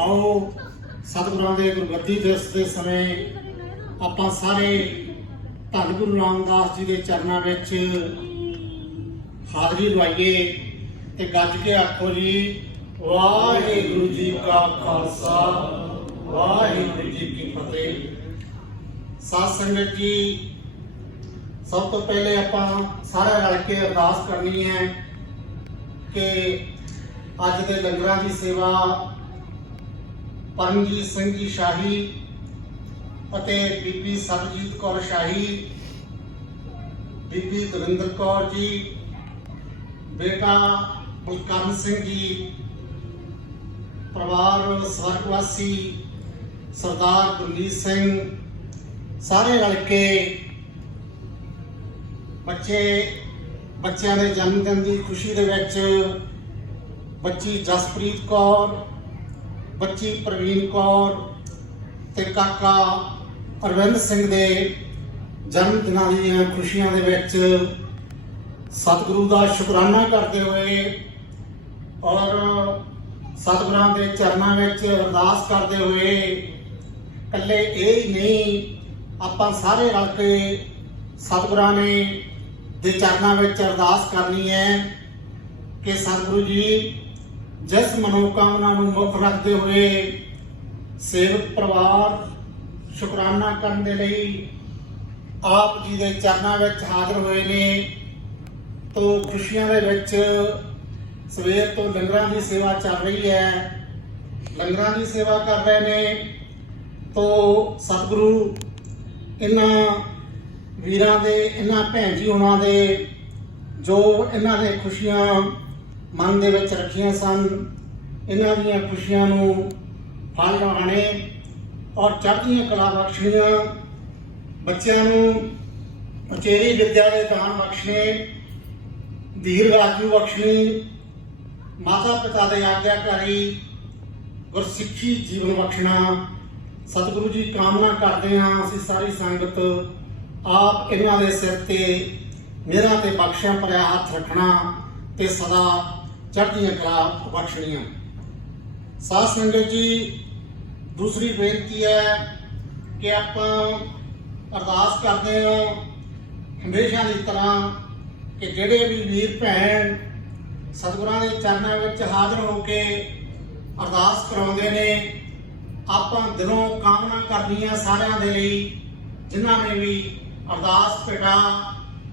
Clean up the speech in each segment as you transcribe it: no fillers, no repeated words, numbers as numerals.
आओ सतगुरां दे गुरगद्दी दिवस के समय आपां सारे धन गुरु रामदास जी के चरणों में हाज़री लवाइए ते गज के आखो जी वाहिगुरू जी का खालसा वाहिगुरू जी की फतेह। साध संगत जी, सब तो पहले आपां सारे रल के अरदास करनी है कि अज के लंगरां की सेवा परमजीत सिंह जी शाही ਅਤੇ बीबी सरबजीत कौर शाही, बीबी दविंदर कौर जी, बेटा बलकरण सिंह जी, परिवार स्वर्गवासी सरदार गुरमीत सिंह, सारे रल के बच्चों के जन्मदिन की खुशी दे विच बच्ची जसप्रीत कौर, बच्ची प्रवीण कौर ते काका अरविंद सिंह के जन्मदिन दी खुशियों दे विच सतगुरु का शुकराना करते हुए और सतगुरां के चरणों में अरदास करते हुए कल्ले ये ही नहीं, आपां सारे रल के सतगुरां ने दे चरणों में अरदास करनी है कि सतगुरु जी जिस मनोकामना नूं मुख रखते हुए सेवक परिवार शुकराना करने लई आप जी के चरणों में हाजिर हुए ने, तो खुशियों के विच सवेर तो लंगरां की सेवा चल रही है, लंगरां की सेवा कर रहे ने। तो सतगुरु इन्हां वीरां दे इन्हां भैन जी होणां दे जो इन्हां ने खुशियां मन दे विच रखियां सन, इन्हां दीयां खुशियां नूं फल लाने और चढ़दियां कला बख्शणियां, बच्चों नूं उचेरी विद्या के दान बख्शने, दीर्घायु बख्शनी, माता पिता के आग्याकारी गुरसिੱਖੀ जीवन बख्शना सतगुरु जी कामना करते हैं। असीं सारी संगत आप इन्हां दे सिर ते मेरा ते बख्शियां भरिया हथ रखना ते सदा चढ़दियां कला बख्शणियां। साध संगत जी, दूसरी बेनती है कि आप अरदास करते हैं हमेशा की तरह कि जेडे भी वीर भैन सतगुरां के चरणों में हाजिर होके अरदास कराउंदे ने, आपां दिलों कामना करनी है सारिਆਂ ਦੇ ਲਈ जिन्हां ने भी अरदास भेटा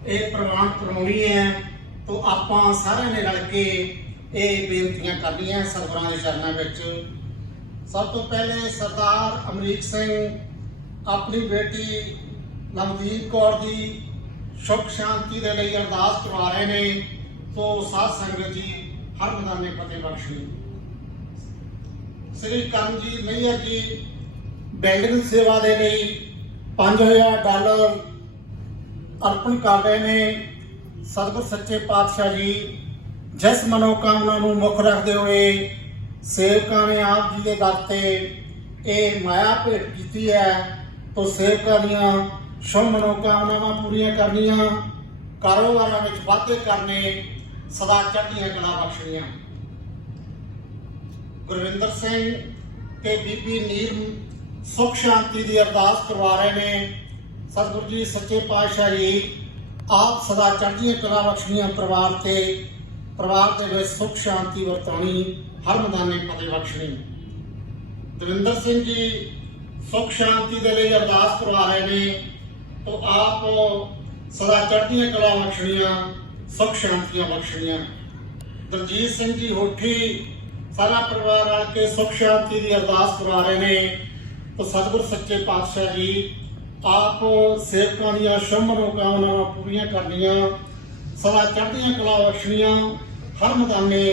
ये प्रवान करवाउणी है, तो आपां सारिਆਂ ने रल के ये बेनतियां करनियां सतगुरां के चरणों में। सब तो पहले सरदार अमरीक सिंह अपनी बेटी नवदीप कौर की सुख शांति के लिए अरदास करवा रहे ने, तो साध संगत जी हर मैदाने फतेह बख्शनी। श्री करमजीत नैयर जी बिल्डिंग सेवा के लिए $5000 अर्पण कर रहे हैं। सतगुर सच्चे पातशाह जी जिस मनोकामना नूं मुख रखते हुए सेवकों ने आप जी के दर ते ये माया भेंट की है, तो सेवकों दीयां शुभ मनोकामनावां पूरीआं करनियां, कारोबारां विच वाधे करने, सदा चढ़दियां कला बख्शणियां। गुरविंदर सिंह ते बीबी नीर सुख शांति की अरदास करवा रहे हैं। सतगुरु जी सच्चे पातशाह जी आप सदा चढ़दियां कला बख्शणियां परिवार ते, परिवार के विच सुख शांति वरताउणी, हर मैदाने फतेह बख्शणी। दविंदर सिंह जी सुख शांति के लिए अरदास करवा रहे हैं, तो आप सदा चढ़दियां कला बख्शणियां, सुख शांतियां बख्शणियां। दलजीत सिंह जी होठी सारा परिवार रल के सुख शांति की अरदास करवा रहे हैं, तो सतगुर सच्चे पातशाह जी आप सेवकों दीयां शुभ मनोकामनावां पूरीआं करनियां, सदा चढ़दियां कला बख्शणियां, हर मैदाने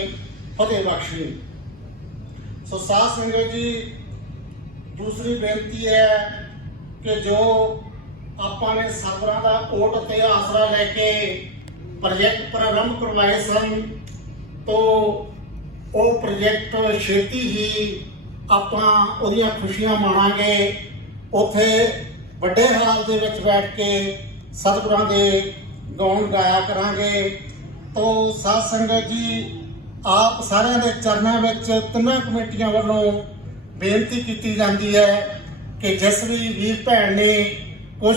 फतेह बख्शनी। सो साध संगत जी, दूसरी बेनती है कि जो आपां ने सतगुरां दा ओट ते आसरा लैके प्रोजेक्ट प्रारंभ करवाए सन, तो वो प्रोजेक्ट छेती ही आपां उहदियां खुशियां माणांगे। उत्थे वड्डे हाल दे विच बैठ के सतगुरां दे गौण गाया करांगे। तो साध संगत जी आप सारिਆਂ ਦੇ ਚਰਨਾਂ ਵਿੱਚ ਤਿੰਨਾਂ ਕਮੇਟੀਆਂ ਵੱਲੋਂ ਬੇਨਤੀ ਕੀਤੀ ਜਾਂਦੀ ਹੈ ਕਿ ਜਿਸ ਵੀ ਵੀਰ ਭੈਣ ਨੇ ਕੁਝ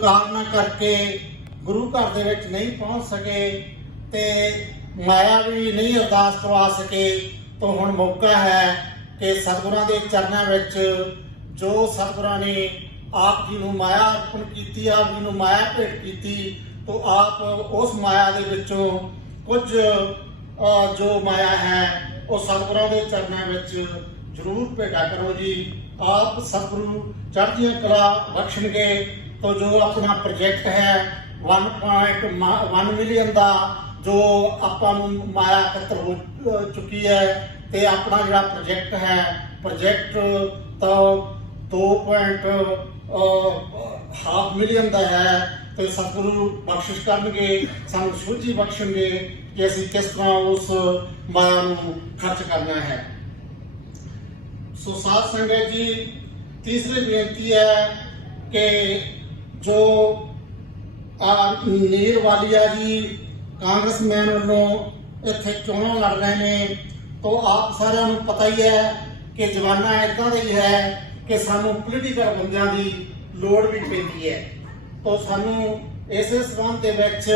ਕਾਰਨਾਂ ਕਰਕੇ ਗੁਰੂ ਘਰ ਦੇ ਵਿੱਚ ਨਹੀਂ ਪਹੁੰਚ ਸਕੇ ਤੇ ਮਾਇਆ ਵੀ ਨਹੀਂ ਅਰਦਾਸ ਕਰਵਾ ਸਕੇ, ਤਾਂ ਹੁਣ ਮੌਕਾ ਹੈ ਕਿ ਸਤਿਗੁਰਾਂ ਦੇ ਚਰਨਾਂ ਵਿੱਚ ਜੋ ਸਤਿਗੁਰਾਂ ਨੇ ਆਪ ਜੀ ਨੂੰ ਮਾਇਆ ਅਰਪਣ ਕੀਤੀ, ਆਪ ਜੀ ਨੂੰ ਮਾਇਆ ਭੇਟ ਕੀਤੀ, ਤਾਂ ਆਪ ਉਸ ਮਾਇਆ ਦੇ ਵਿੱਚੋਂ ਕੁਝ ਜੋ ਮਾਇਆ ਹੈ ਉਹ ਸਤਿਗੁਰਾਂ ਦੇ ਚਰਨਾਂ ਵਿੱਚ ਜ਼ਰੂਰ ਭੇਟਾ ਕਰੋ ਜੀ। ਆਪ ਸਤਿਗੁਰੂ ਚੜ੍ਹਦੀਆਂ ਕਲਾ ਬਖਸ਼ਣਗੇ। ਤਾਂ ਜੋ ਆਪਣਾ ਪ੍ਰੋਜੈਕਟ ਹੈ 1.1 ਮਿਲੀਅਨ ਦਾ ਜੋ ਆਪਾਂ ਨੂੰ ਮਾਇਆ ਇਕੱਤਰ ਹੋ ਚੁੱਕੀ ਹੈ, ਤੇ ਆਪਣਾ ਜਿਹੜਾ ਪ੍ਰੋਜੈਕਟ ਤਾਂ 2.5 ਮਿਲੀਅਨ ਦਾ ਹੈ। ਤੇ ਸਤਿਗੁਰੂ ਬਖਸ਼ਿਸ਼ ਕਰਨਗੇ, ਸਾਨੂੰ ਸੂਝੀ ਬਖਸ਼ਣਗੇ ਕਿ ਅਸੀਂ ਕਿਸ ਤਰ੍ਹਾਂ ਉਸ ਮਾਇਆ ਨੂੰ ਖਰਚ ਕਰਨਾ ਹੈ। ਸੋ ਸਾਧ ਸੰਗਤ ਜੀ, ਤੀਸਰੀ ਬੇਨਤੀ ਹੈ ਕਿ ਜੋ ਨੀਰ ਵਾਲੀਆ ਜੀ ਕਾਂਗਰਸਮੈਨ ਵੱਲੋਂ ਇੱਥੇ ਚੋਣਾਂ ਲੜ ਰਹੇ ਨੇ, ਤਾਂ ਆਪ ਸਾਰਿਆਂ ਨੂੰ ਪਤਾ ਹੀ ਹੈ ਕਿ ਜਮਾਨਾ ਇੱਦਾਂ ਦਾ ਹੀ ਹੈ ਕਿ ਸਾਨੂੰ ਪੋਲੀਟੀਕਲ ਬੰਦਿਆਂ ਦੀ ਲੋੜ ਵੀ ਪੈਂਦੀ ਹੈ। ਤਾਂ ਸਾਨੂੰ ਇਸੇ ਸੰਬੰਧ ਦੇ ਵਿੱਚ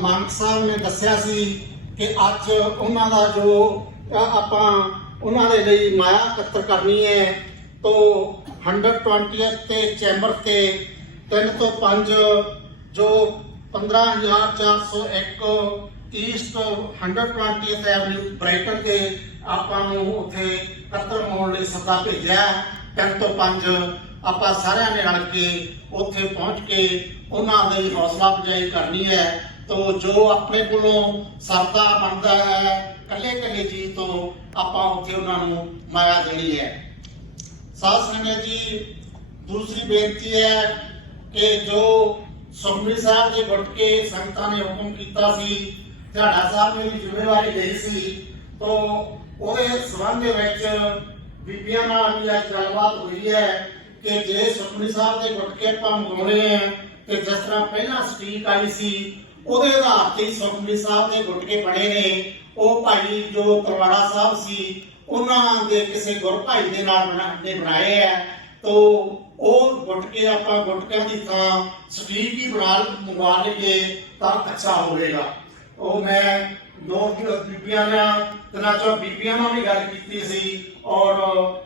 ਮਾਨਕ ਸਾਹਿਬ ਨੇ ਦੱਸਿਆ ਸੀ ਕਿ ਅੱਜ ਉਹਨਾਂ ਦਾ ਜੋ ਆਪਾਂ ਉਹਨਾਂ ਦੇ ਲਈ ਮਾਇਆ ਇਕੱਤਰ ਕਰਨੀ ਹੈ, ਤਾਂ 120 ਤੇ ਚੈਂਬਰ ਤੇ 3 ਤੋਂ 5 ਜੋ 15,401 ਈਸਟ 120th ਐਵਨਿਊ ਬ੍ਰਾਈਟਨ ਤੇ ਆਪਾਂ ਨੂੰ ਉੱਥੇ ਇਕੱਤਰ ਹੋਣ ਲਈ ਸੱਦਾ ਭੇਜਿਆ। 3 ਤੋਂ 5 ਆਪਾਂ ਸਾਰਿਆਂ ਨੇ ਰਲ ਕੇ ਉੱਥੇ ਪਹੁੰਚ ਕੇ ਉਹਨਾਂ ਦੀ ਹੌਸਲਾ ਅਫਜ਼ਾਈ ਕਰਨੀ ਹੈ। ਤਾਂ ਜੋ ਆਪਣੇ ਕੋਲੋਂ ਸਰਦਾ ਬਣਦਾ ਹੈ ਇਕੱਲੇ ਜੀ ਤੋਂ ਆਪਾਂ ਉੱਥੇ ਉਹਨਾਂ ਨੂੰ ਮਾਇਆ ਦੇਣੀ ਹੈ। ਸਾਧ ਸੰਗਤ ਜੀ, ਦੂਸਰੀ ਬੇਨਤੀ ਹੈ ਕਿ ਜੋ ਸੁਖਮਨੀ ਸਾਹਿਬ ਦੇ ਗੁਟਕੇ ਸੰਗਤਾਂ ਨੇ ਹੁਕਮ ਕੀਤਾ ਸੀ, ਝਾੜਾ ਸਾਹਿਬ ਨੇ ਵੀ ਜ਼ਿੰਮੇਵਾਰੀ ਲਈ ਸੀ, ਤਾਂ ਉਹਦੇ ਸੰਬੰਧ ਦੇ ਵਿੱਚ ਬੀਬੀਆਂ ਨਾਲ ਵੀ ਅੱਜ ਗੱਲਬਾਤ ਹੋਈ ਹੈ ਕਿ ਜੇ ਸੁਖਮਨੀ ਸਾਹਿਬ ਦੇ ਗੁਟਕੇ ਆਪਾਂ ਮੰਗਾਉਣੇ ਆ ਤੇ ਜਿਸ ਤਰ੍ਹਾਂ ਪਹਿਲਾਂ ਸਟੀਕ ਆਈ ਸੀ ਉਹਦੇ ਆਧਾਰ ਤੇ ਸੁਖਮਨੀ ਸਾਹਿਬ ਦੇ ਗੁਟਕੇ ਬਣੇ ਨੇ। ਉਹ ਭਾਈ ਜੋ ਤਲਵਾੜਾ ਸਾਹਿਬ ਸੀ ਉਹਨਾਂ ਦੇ ਕਿਸੇ ਗੁਰ ਭਾਈ ਦੇ ਨਾਲ ਬਣਾਏ ਆ, ਤਾਂ ਉਹ ਗੁਟਕੇ ਆਪਾਂ ਗੁਟਕਿਆਂ ਦੀ ਥਾਂ ਸਟੀਕ ਹੀ ਮੰਗਵਾ ਲਈਏ ਤਾਂ ਅੱਛਾ ਹੋਵੇਗਾ। ਉਹ ਮੈਂ ਦੋ ਬੀਬੀਆਂ ਨਾਲ ਬੀਬੀਆਂ ਨਾਲ ਵੀ ਗੱਲ ਕੀਤੀ ਸੀ ਔਰ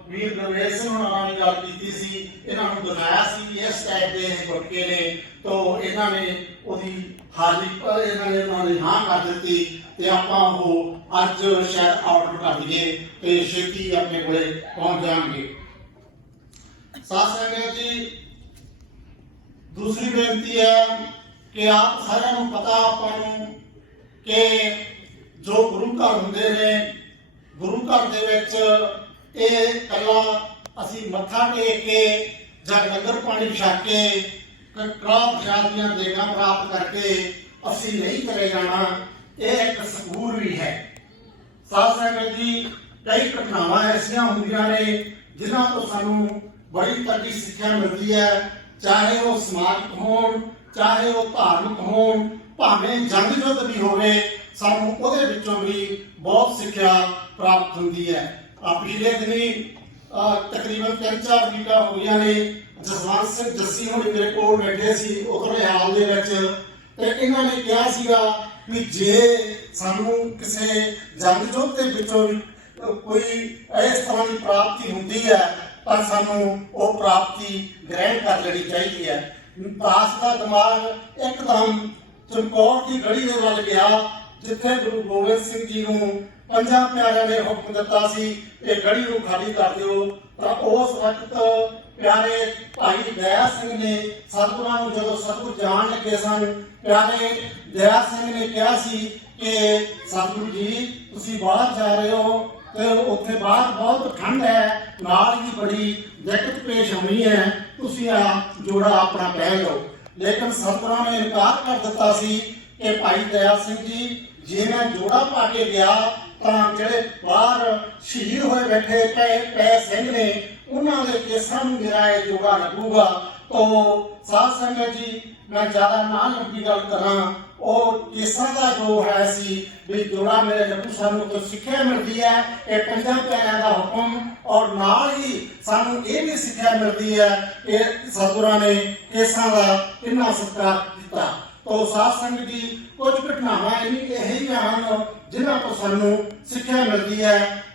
ਵੀਰ ਗੁਰਵੇਸ਼ ਸਿੰਘ ਨਾਲ ਵੀ ਗੱਲ ਕੀਤੀ ਸੀ। ਇਹਨਾਂ ਨੂੰ ਦਿਖਾਇਆ ਸੀ ਕਿ ਇਸ ਟਾਈਪ ਦੇ ਗੁਟਕੇ ਨੇ, ਤਾਂ ਇਹਨਾਂ ਨੇ ਉਹਦੀ ਇਹਨਾਂ ਨੇ ਹਾਂ ਕਰ ਦਿੱਤੀ ਤੇ ਆਪਾਂ ਉਹ ਅੱਜ ਸ਼ਾਇਦ ਆਰਡਰ ਕਰ ਦਈਏ ਤੇ ਛੇਤੀ ਆਪਣੇ ਕੋਲੇ ਪਹੁੰਚ ਜਾਣਗੇ। ਸਾਧ ਸੰਗਤ ਜੀ, ਦੂਸਰੀ ਬੇਨਤੀ ਹੈ ਕਿ ਆਪ ਸਾਰਿਆਂ ਨੂੰ ਪਤਾ ਆਪਾਂ ਨੂੰ ਕਿ ਜੋ ਗੁਰੂ ਘਰ ਹੁੰਦੇ ਨੇ, ਗੁਰੂ ਘਰ ਦੇ ਵਿੱਚ ਇਹ ਇਕੱਲਾ ਅਸੀਂ ਮੱਥਾ ਟੇਕ ਕੇ ਜਾਂ ਲੰਗਰ ਪਾਣੀ ਛਕ ਕੇ ਕੜਾਹ ਪ੍ਰਸ਼ਾਦ ਦੀਆਂ ਦੇਗਾਂ ਪ੍ਰਾਪਤ ਕਰਕੇ ਅਸੀਂ ਨਹੀਂ ਚਲੇ ਜਾਣਾ। ਇਹ ਇੱਕ ਸਕੂਲ ਵੀ ਹੈ। ਸਾਧ ਸੰਗਤ ਜੀ, ਕਈ ਘਟਨਾਵਾਂ ਐਸੀਆਂ ਹੁੰਦੀਆਂ ਨੇ ਜਿਨ੍ਹਾਂ ਤੋਂ ਸਾਨੂੰ ਬੜੀ ਤਗੜੀ ਸਿੱਖਿਆ ਮਿਲਦੀ ਹੈ, ਚਾਹੇ ਉਹ ਸਮਾਜਿਕ ਹੋਣ, ਚਾਹੇ ਉਹ ਧਾਰਮਿਕ ਹੋਣ, ਭਾਵੇਂ ਜੰਗ ਯੁੱਧ ਵੀ ਹੋਵੇ, ਸਾਨੂੰ ਉਹਦੇ ਵਿੱਚੋਂ ਵੀ ਬਹੁਤ ਸਿੱਖਿਆ ਪ੍ਰਾਪਤ ਹੁੰਦੀ ਹੈ। ਪਿਛਲੇ ਦਿਨੀ ਤਕਰੀਬਨ 3-4 ਮੀਟਾਂ ਹੋਈਆਂ ਨੇ। ਜਸਵੰਤ ਸਿੰਘ ਜੱਸੀ ਹੁਣ ਮੇਰੇ ਕੋਲ ਬੈਠੇ ਸੀ ਉਧਰਲੇ ਹਾਲ ਦੇ ਵਿੱਚ, ਤੇ ਇਹਨਾਂ ਨੇ ਕਿਹਾ ਸੀਗਾ ਵੀ ਜੇ ਸਾਨੂੰ ਕਿਸੇ ਜੰਗ ਯੁੱਧ ਦੇ ਵਿੱਚੋਂ ਕੋਈ ਇਸ ਤਰ੍ਹਾਂ ਦੀ ਪ੍ਰਾਪਤੀ ਹੁੰਦੀ ਹੈ ਤਾਂ ਸਾਨੂੰ ਉਹ ਪ੍ਰਾਪਤੀ ਗ੍ਰਹਿਣ ਕਰ ਲੈਣੀ ਚਾਹੀਦੀ ਹੈ। ਦਾਸ ਦਾ ਦਿਮਾਗ ਇੱਕਦਮ ਚਮਕੌਰ ਦੀ ਗੜੀ ਦੇ ਵੱਲ ਗਿਆ, ਜਿੱਥੇ ਗੁਰੂ ਗੋਬਿੰਦ ਸਿੰਘ ਜੀ ਨੂੰ 5 ਪਿਆਰਿਆਂ ਨੇ ਹੁਕਮ ਦਿੱਤਾ ਸੀ ਕਿ ਗੜੀ ਨੂੰ ਖਾਲੀ ਕਰ ਦਿਓ। ਤਾਂ ਉਸ ਵਕਤ ਪਿਆਰੇ ਭਾਈ ਦਇਆ ਸਿੰਘ ਨੇ ਸਤਿਗੁਰਾਂ ਨੂੰ ਜਦੋਂ ਸਤਿਗੁਰ ਜਾਣ ਲੱਗੇ ਸਨ, ਪਿਆਰੇ ਦਇਆ ਸਿੰਘ ਨੇ ਕਿਹਾ ਸੀ ਕਿ ਸਤਿਗੁਰੂ ਜੀ ਤੁਸੀਂ ਬਾਹਰ ਜਾ ਰਹੇ ਹੋ ਤੇ ਉੱਥੇ ਬਾਹਰ ਬਹੁਤ ਠੰਡ ਹੈ, ਨਾਲ ਹੀ ਬੜੀ ਦਿੱਕਤ ਪੇਸ਼ ਆਉਣੀ ਹੈ, ਤੁਸੀਂ ਆ ਜੋੜਾ ਆਪਣਾ ਪਹਿਨ ਲਓ। ਲੇਕਿਨ ਸਤਿਗੁਰਾਂ ਨੇ ਇਨਕਾਰ ਕਰ ਦਿੱਤਾ ਸੀ ਕਿ ਭਾਈ ਦਇਆ ਸਿੰਘ ਜੀ, ਜੇ ਮੈਂ ਜੋੜਾ ਪਾ ਕੇ ਗਿਆ ਤਾਂ ਜਿਹੜੇ ਬਾਹਰ ਸ਼ਹੀਦ ਹੋਏ ਬੈਠੇ ਪੈ ਸਿੰਘ ਨੇ ਉਹਨਾਂ ਦੇ ਕੇਸਾਂ ਨੂੰ ਮੇਰਾ ਇਹ ਜੋੜਾ ਲੱਗੂਗਾ। ਤਾਂ ਸਾਧ ਸੰਗਤ ਜੀ, ਮੈਂ ਜ਼ਿਆਦਾ ਨਾ ਲੰਬੀ ਗੱਲ ਕਰਾਂ, ਉਹ ਕੇਸਾਂ ਦਾ ਜੋ ਹੈ ਸੀ ਵੀ ਜੋੜਾ ਮੇਰੇ ਲੱਭੂ ਸਾਨੂੰ ਤੋਂ ਸਿੱਖਿਆ ਮਿਲਦੀ ਹੈ ਇਹ ਪੰਜਾਂ ਪਿਆਰਿਆਂ ਦਾ ਹੁਕਮ ਔਰ ਨਾਲ ਹੀ ਸਾਨੂੰ ਇਹ ਵੀ ਸਿੱਖਿਆ ਮਿਲਦੀ ਹੈ ਕਿ ਸਤਿਗੁਰਾਂ ਨੇ ਕੇਸਾਂ ਦਾ ਕਿੰਨਾ ਸਤਿਕਾਰ ਕੀਤਾ। तो साध संगत जी कुछ घटनावां इहिजियां हन जिन्हां तो सानू सिक्ख्या मिलती है।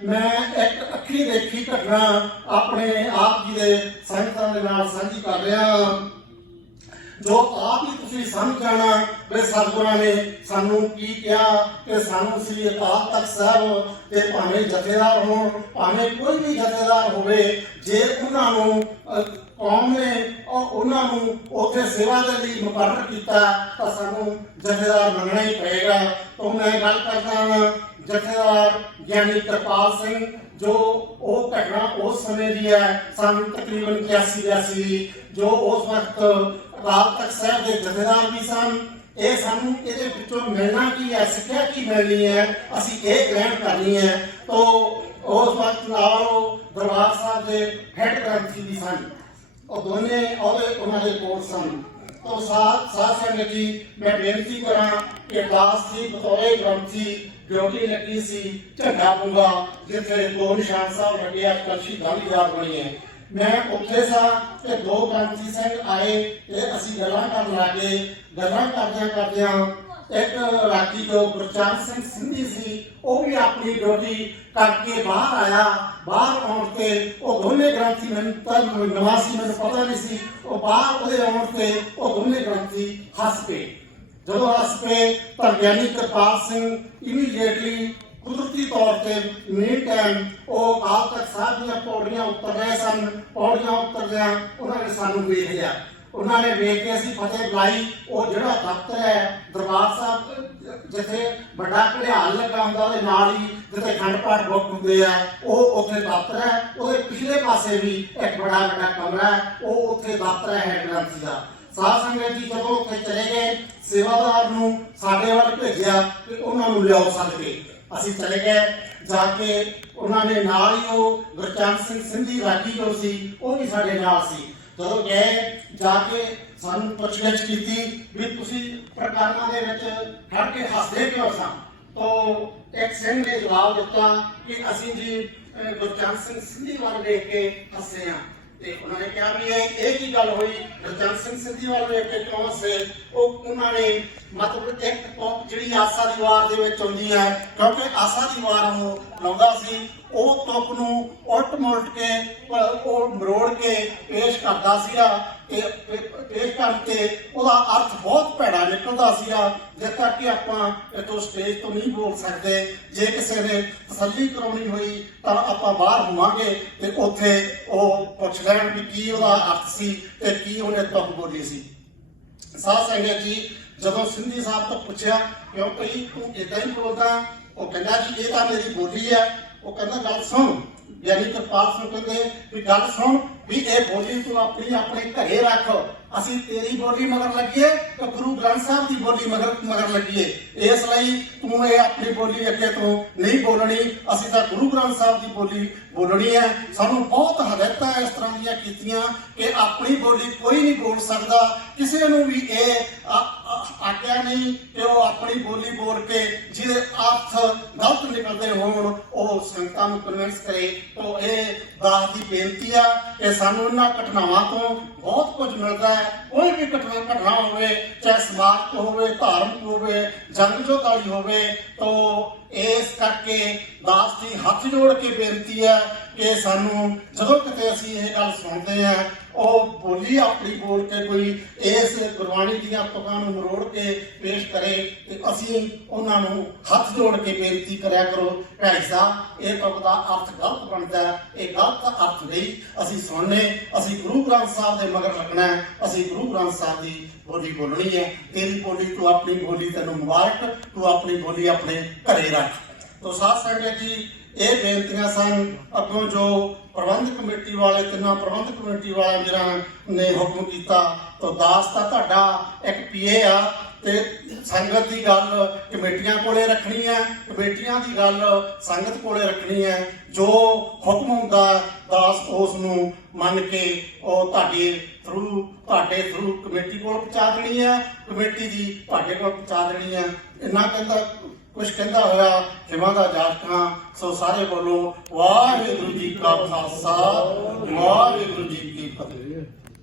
मैं एक अखी देखी घटना अपने आप जी के संगतां दे नाल साझी कर रहा जो आप ही तुसीं समझ जाना भी सतगुरां ने सानू की कहा कि सानू श्री अकाल तख्त साहब ते भावें जथेदार होण भावें कोई भी जथेदार होवे जे उन्हां नूं कौम ने उन्हां नूं उत्थे सेवा दे लई मुकर्रर कीता तां सानू जथेदार मनना ही पएगा। तो मैं गल करदा जथेदार ज्ञानी कृपाल सिंह जो वो घटना उस समय की है सन तकरीबन 81-82 जो उस वक्त अकाल तख्त साहब के जथेदार भी सन। ये सानू इहदे विचों मिलना की है सिक्ख्या की मिलनी है असीं ये ग्रहण करनी है। तो उस वक्त नाल दरबार साहब के हैड ग्रंथी भी सन और दोने उन्होंने कोल सन। तो साथ संगत जी मैं बेनती करा कि दास जी बतौरे ग्रंथी ड्यूटी लगी सी झंडा पूंगा जिथे दो निशान साहब लगे कलशी गांधी याद बनी है। मैं उत्थे सा ते दो ग्रंथी सिंह आए ते असीं गल्लां करन लगे। गल्लां करदियां एक रागी जो गुरचरण सिंह सिंधी सी वो भी अपनी ड्यूटी करके बाहर आया। बाहर आउण ते वो दोने ग्रंथी मैनूं नवासी मैनूं पता नहीं सी वो बाहर उहदे आउण ते वो दोने ग्रंथी हस पे। जदों हस पे तां ज्ञानी कृपाल सिंह इमीडिएटली कुदरती तौर पर मेन टाइम वो अकाल तख्त साहब दी पौड़ियां उतर रहे सन। पौड़ियां उतरदियां उन्होंने सानूं वेख लिया। उन्होंने वेख के असीं फतेह बुलाई। वो जिहड़ा दफ्तर है दरबार साहब जिथे बड़ा घड़ियाल लगा हुंदा उहदे नाल ही जिथे खंड पाठ बुक हुंदे आ वो उत्थे दफ्तर है। उहदे पिछले पासे भी एक बड़ा बड़ा कमरा है वो उत्थे दफ्तर है हैड ग्रंथी दा। साध संगत जी जदों उत्थे चले गए सेवादार नूं साडे वल भेजिया कि उन्हां नूं लिआओ सद के। असीं चले गए जाके उन्होंने नाल ही वो गुरचरण सिंह सिंधी रागी जो सी वो भी साडे नाल सी। जदों गए जाके सानूं पुछगिछ कीती भी तुसीं प्रकरणां दे विच खड़ के हसदे क्यों सन। तो एक सिंह ने जवाब दिता कि असीं जी गुरचरण सिंह सिंधी वाल देख के हसे हां। ते उन्होंने कहा भी एक ही गल हुई गुरचरण सिंह सिंधी वाल देख के क्यों हसे। उन्होंने मतलब एक जिहड़ी आसा दी वार दे विच आउंदी है क्योंकि आसा दी वार वो लाउंदा सी ਉਹ ਤੁਕ ਨੂੰ ਉਲਟ ਮੁਲਟ ਕੇ ਉਹ ਮਰੋੜ ਕੇ ਪੇਸ਼ ਕਰਦਾ ਸੀਗਾ। ਪੇਸ਼ ਕਰਕੇ ਉਹਦਾ ਅਰਥ ਬਹੁਤ ਭੈੜਾ ਨਿਕਲਦਾ ਸੀਗਾ ਜਿਸ ਕਰਕੇ ਆਪਾਂ ਇੱਥੋਂ ਸਟੇਜ ਤੋਂ ਨਹੀਂ ਬੋਲ ਸਕਦੇ। ਜੇ ਕਿਸੇ ਨੇ ਤਸੱਲੀ ਕਰਾਉਣੀ ਹੋਈ ਤਾਂ ਆਪਾਂ ਬਾਹਰ ਹੋਵਾਂਗੇ ਤੇ ਉੱਥੇ ਉਹ ਪੁੱਛ ਲੈਣ ਵੀ ਕੀ ਉਹਦਾ ਅਰਥ ਸੀ ਤੇ ਕੀ ਉਹਨੇ ਤੁਕ ਬੋਲੀ ਸੀ। ਸਾਧ ਸੰਗਤ ਜੀ ਜਦੋਂ ਸਿੰਧੀ ਸਾਹਿਬ ਤੋਂ ਪੁੱਛਿਆ ਕਿਉਂ ਭਈ ਤੂੰ ਇਦਾਂ ਹੀ ਬੋਲਦਾ ਉਹ ਕਹਿੰਦਾ ਜੀ ਇਹ ਤਾਂ ਮੇਰੀ ਬੋਲੀ ਹੈ। वो कहना गल सुन ज्ञानी कृपाल सिंह कहते भी गल सुन भी ये बोली तू अपने घरे रख असीं तेरी बोली मगर लगिए तो गुरु ग्रंथ साहब की बोली मगर लगिए। इसलिए तू ये अपनी बोली अगे तो नहीं बोलनी असीं तां गुरु ग्रंथ साहब की बोली बोलनी है। सानूं बहुत हदायतां इस तरह दीयां कीतियां कि अपनी बोली कोई नहीं बोल सकता। किसी नूं भी ये आग्या नहीं कि वो अपनी बोली बोल के जिहदे अर्थ गलत निकलते होण वो संगतां नूं कन्विंस करे। तो ये दास की बेनती है कि सानूं इन्हां घटनावां तो बहुत कुछ मिलता है। कोई भी घटना होवे चाहे समाज को होवे धार्मिक होवे जंग जोधारी होवे तो इस करके दास जी हथ जोड़ के बेनती है कि सानूं जदों किते असीं ये गल सुणदे हैं ਉਹ ਬੋਲੀ ਆਪਣੀ ਬੋਲ ਕੇ ਕੋਈ ਇਸ ਗੁਰਬਾਣੀ ਦੀਆਂ ਤੁਕਾਂ ਨੂੰ ਮਰੋੜ ਕੇ ਪੇਸ਼ ਕਰੇ ਤੇ ਅਸੀਂ ਉਹਨਾਂ ਨੂੰ ਹੱਥ ਜੋੜ ਕੇ ਬੇਨਤੀ ਕਰਿਆ ਕਰੋ ਭਾਈ ਸਾਹਿਬ ਇਹ ਤੁਕ ਦਾ ਅਰਥ ਗਲਤ ਬਣਦਾ ਇਹ ਗਲਤ ਅਰਥ ਨਹੀਂ ਅਸੀਂ ਸੁਣਨੇ ਅਸੀਂ ਗੁਰੂ ਗ੍ਰੰਥ ਸਾਹਿਬ ਦੇ ਮਗਰ ਲੱਗਣਾ ਅਸੀਂ ਗੁਰੂ ਗ੍ਰੰਥ ਸਾਹਿਬ ਦੀ ਬੋਲੀ ਬੋਲਣੀ ਹੈ। ਤੇਰੀ ਬੋਲੀ ਤੂੰ ਆਪਣੀ ਬੋਲੀ ਤੈਨੂੰ ਮੁਬਾਰਕ ਤੂੰ ਆਪਣੀ ਬੋਲੀ ਆਪਣੇ ਘਰੇ ਰੱਖ। तो साथ संगत जी ये बेनतियां सन अगों जो प्रबंध कमेटी वाले तिना प्रबंध कमेटी वाले मेरा ने हुक्म किया तो दास का तुहाडा एक पीए आ ਤੇ ਸੰਗਤ ਦੀ ਗੱਲ ਕਮੇਟੀਆਂ ਕੋਲੇ ਰੱਖਣੀ ਹੈ, ਕਮੇਟੀਆਂ ਦੀ ਗੱਲ ਸੰਗਤ ਕੋਲੇ ਰੱਖਣੀ ਹੈ। ਜੋ ਹੁਕਮ ਹੁੰਦਾ ਦਾਸ ਉਸ ਨੂੰ ਮੰਨ ਕੇ ਉਹ ਤੁਹਾਡੇ ਥਰੂ ਕਮੇਟੀ ਕੋਲ ਪਹੁੰਚਾ ਦੇਣੀ ਹੈ, ਕਮੇਟੀ ਦੀ ਤੁਹਾਡੇ ਕੋਲ ਪਹੁੰਚਾ ਦੇਣੀ ਹੈ। ਇੰਨਾ ਕੁਛ ਕਹਿੰਦਾ ਹੋਇਆ ਖਿਮਾ ਦਾ ਜਾਖਾਂ। ਸੋ ਸਾਰੇ ਬੋਲੋ ਵਾਹਿਗੁਰੂ ਜੀ ਕਾ ਖਾਲਸਾ, ਵਾਹਿਗੁਰੂ ਜੀ ਕੀ ਫਤਿਹ।